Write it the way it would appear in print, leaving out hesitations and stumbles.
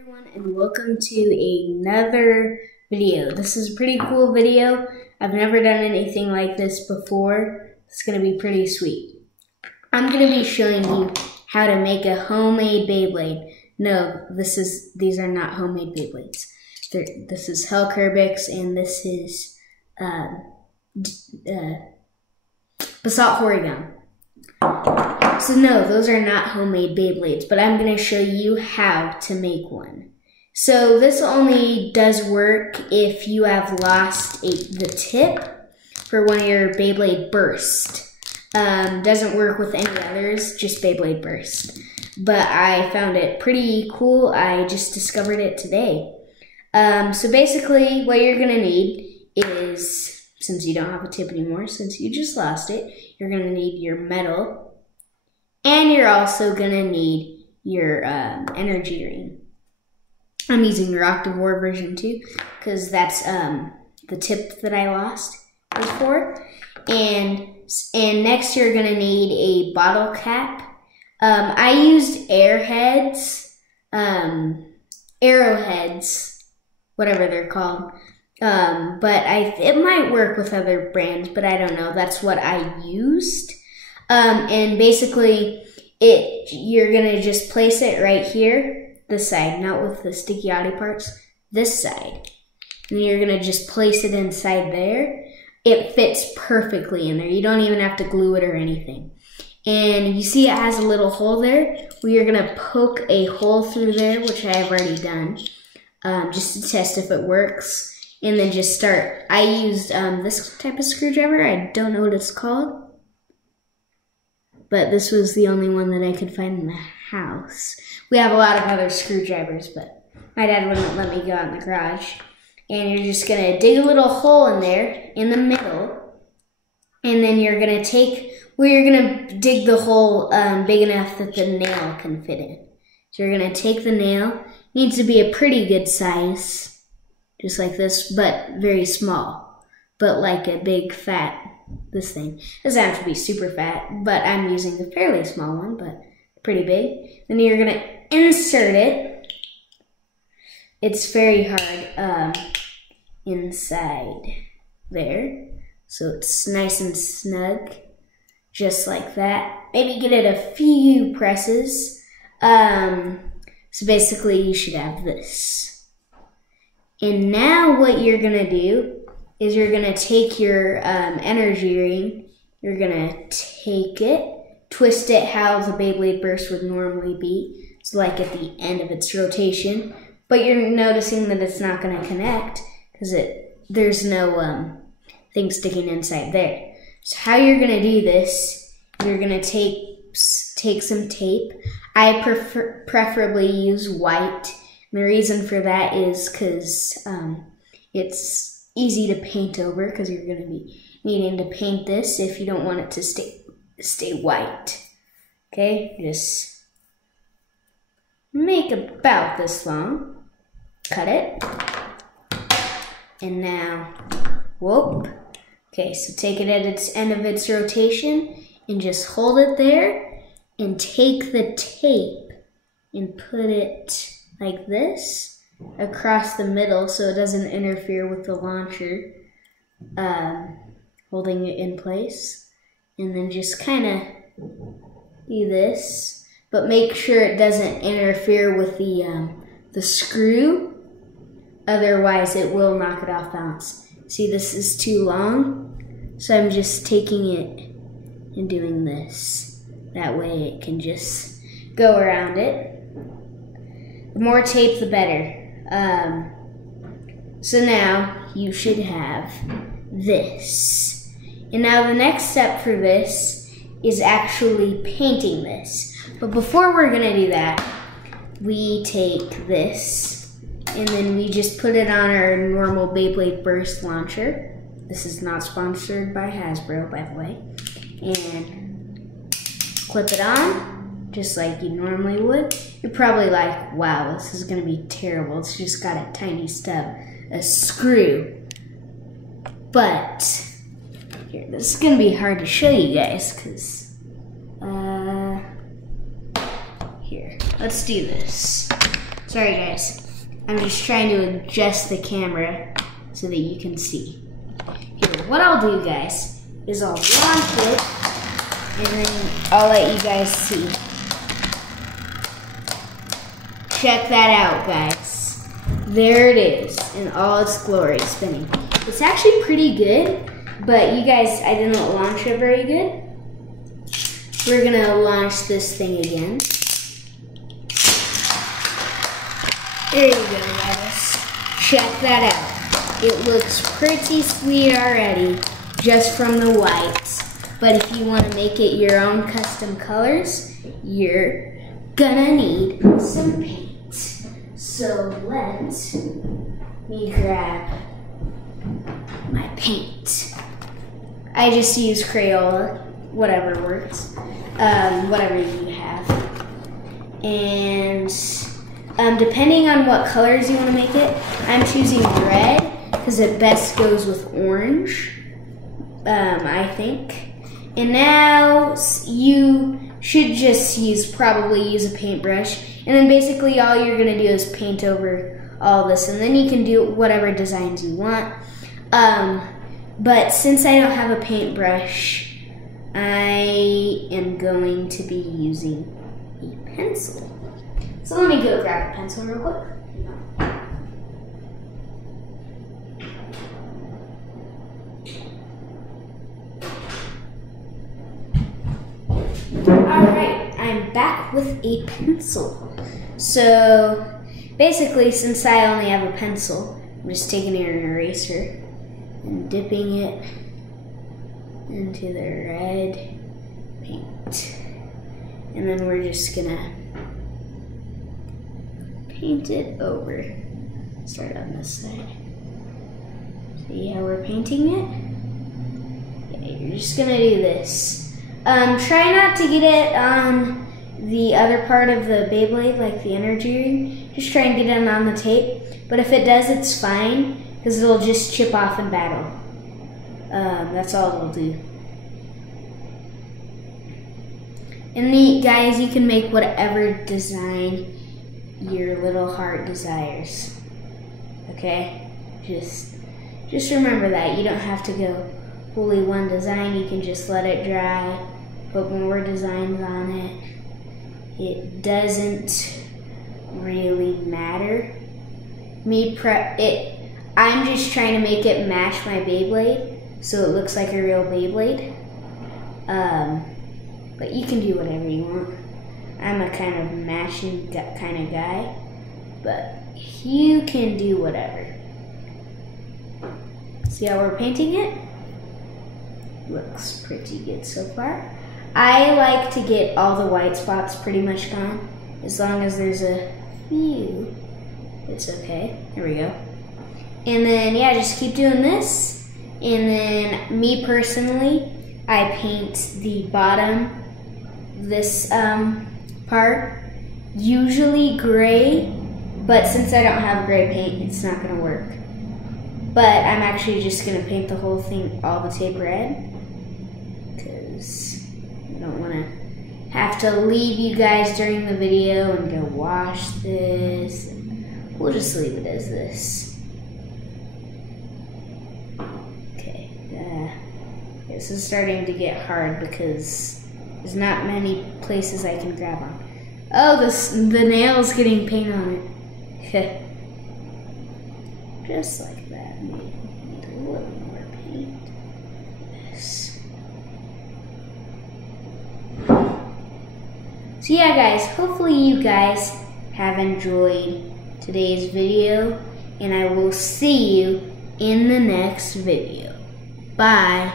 everyone, and welcome to another video. This is a pretty cool video. I've never done anything like this before. It's going to be pretty sweet. I'm going to be showing you how to make a homemade Beyblade. No, these are not homemade Beyblades. This is Hell Kerbix, and this is Basalt Horigum. So no, those are not homemade Beyblades, but I'm going to show you how to make one. So this only does work if you have lost the tip for one of your Beyblade Burst. Doesn't work with any others, just Beyblade Burst. But I found it pretty cool. I just discovered it today. So basically what you're going to need is, since you don't have a tip anymore, since you just lost it, you're going to need your metal. And you're also going to need your energy ring. I'm using your Octavore version 2 because that's the tip that I lost was for. And next you're going to need a bottle cap. I used arrowheads, whatever they're called. But it might work with other brands, but I don't know. That's what I used. And basically, you're going to just place it right here, this side, not with the sticky outy parts, this side. And you're going to just place it inside there. It fits perfectly in there. You don't even have to glue it or anything. And you see it has a little hole there. Well, you're going to poke a hole through there, which I have already done, just to test if it works. And then just start. I used this type of screwdriver. I don't know what it's called. But this was the only one that I could find in the house. We have a lot of other screwdrivers, but my dad wouldn't let me go out in the garage. And you're just going to dig a little hole in there, in the middle. And then you're going to you're going to dig the hole big enough that the nail can fit in. So you're going to take the nail. It needs to be a pretty good size, just like this, but very small. But like a big fat, this thing. Doesn't have to be super fat, but I'm using a fairly small one, but pretty big. Then you're going to insert it. It's very hard inside there. So it's nice and snug, just like that. Maybe get it a few presses. So basically you should have this. And now what you're going to do is you're going to take your energy ring, you're going to take it, twist it how the Beyblade Burst would normally be, so like at the end of its rotation, but you're noticing that it's not going to connect because there's no thing sticking inside there. So how you're going to do this, you're going to take some tape. I preferably use white. And the reason for that is because it's easy to paint over, because you're going to be needing to paint this if you don't want it to stay white. Okay, just make about this long, cut it, and now, whoop. Okay, so take it at its end of its rotation and just hold it there and take the tape and put it like this across the middle so it doesn't interfere with the launcher, holding it in place. And then just kind of do this, but make sure it doesn't interfere with the screw, otherwise it will knock it off balance. See, this is too long, so I'm just taking it and doing this. That way it can just go around it. The more tape, the better. So now you should have this. And now the next step for this is actually painting this. But before we're going to do that, we take this and then we just put it on our normal Beyblade Burst launcher. This is not sponsored by Hasbro, by the way. And clip it on, just like you normally would. You're probably like, wow, this is going to be terrible. It's just got a tiny stub, a screw. But, here, this is going to be hard to show you guys, because, here, let's do this. Sorry guys, I'm just trying to adjust the camera so that you can see. Here, what I'll do guys, is I'll launch it, and then I'll let you guys see. Check that out guys. There it is, in all its glory, spinning. It's actually pretty good, but you guys, I didn't launch it very good. We're gonna launch this thing again. There you go, guys. Check that out. It looks pretty sweet already, just from the whites. But if you want to make it your own custom colors, you're gonna need some paint. So let me grab my paint. I just use Crayola, whatever works, whatever you have. And depending on what colors you want to make it, I'm choosing red because it best goes with orange, I think. And now you should just probably use a paintbrush, and then basically all you're going to do is paint over all this, and then you can do whatever designs you want. But since I don't have a paintbrush, I am going to be using a pencil. So let me go grab a pencil real quick. Alright, I'm back with a pencil. So basically, since I only have a pencil, I'm just taking an eraser and dipping it into the red paint. And then we're just gonna paint it over. Start on this side. See how we're painting it? Yeah, you're just gonna do this. Try not to get it on the other part of the Beyblade, like the energy ring. Just try and get it on the tape. But if it does, it's fine, because it'll just chip off in battle. That's all it'll do. And guys, you can make whatever design your little heart desires. Okay? Just remember that. You don't have to go fully one design. You can just let it dry, put more designs on it. It doesn't really matter. I'm just trying to make it match my Beyblade so it looks like a real Beyblade. But you can do whatever you want. I'm a kind of matching kind of guy, but you can do whatever. See how we're painting it? Looks pretty good so far. I like to get all the white spots pretty much gone. As long as there's a few, it's okay. There we go. And then, yeah, just keep doing this. And then, me personally, I paint the bottom, this part, usually gray, but since I don't have gray paint, it's not gonna work. But I'm actually just gonna paint the whole thing, all the tape red, because I don't wanna have to leave you guys during the video and go wash this. We'll just leave it as this. Okay, this is starting to get hard because there's not many places I can grab on. Oh, the nail's getting paint on it. Just like that. Need a little more paint. This. So yeah, guys, hopefully you guys have enjoyed today's video, and I will see you in the next video. Bye.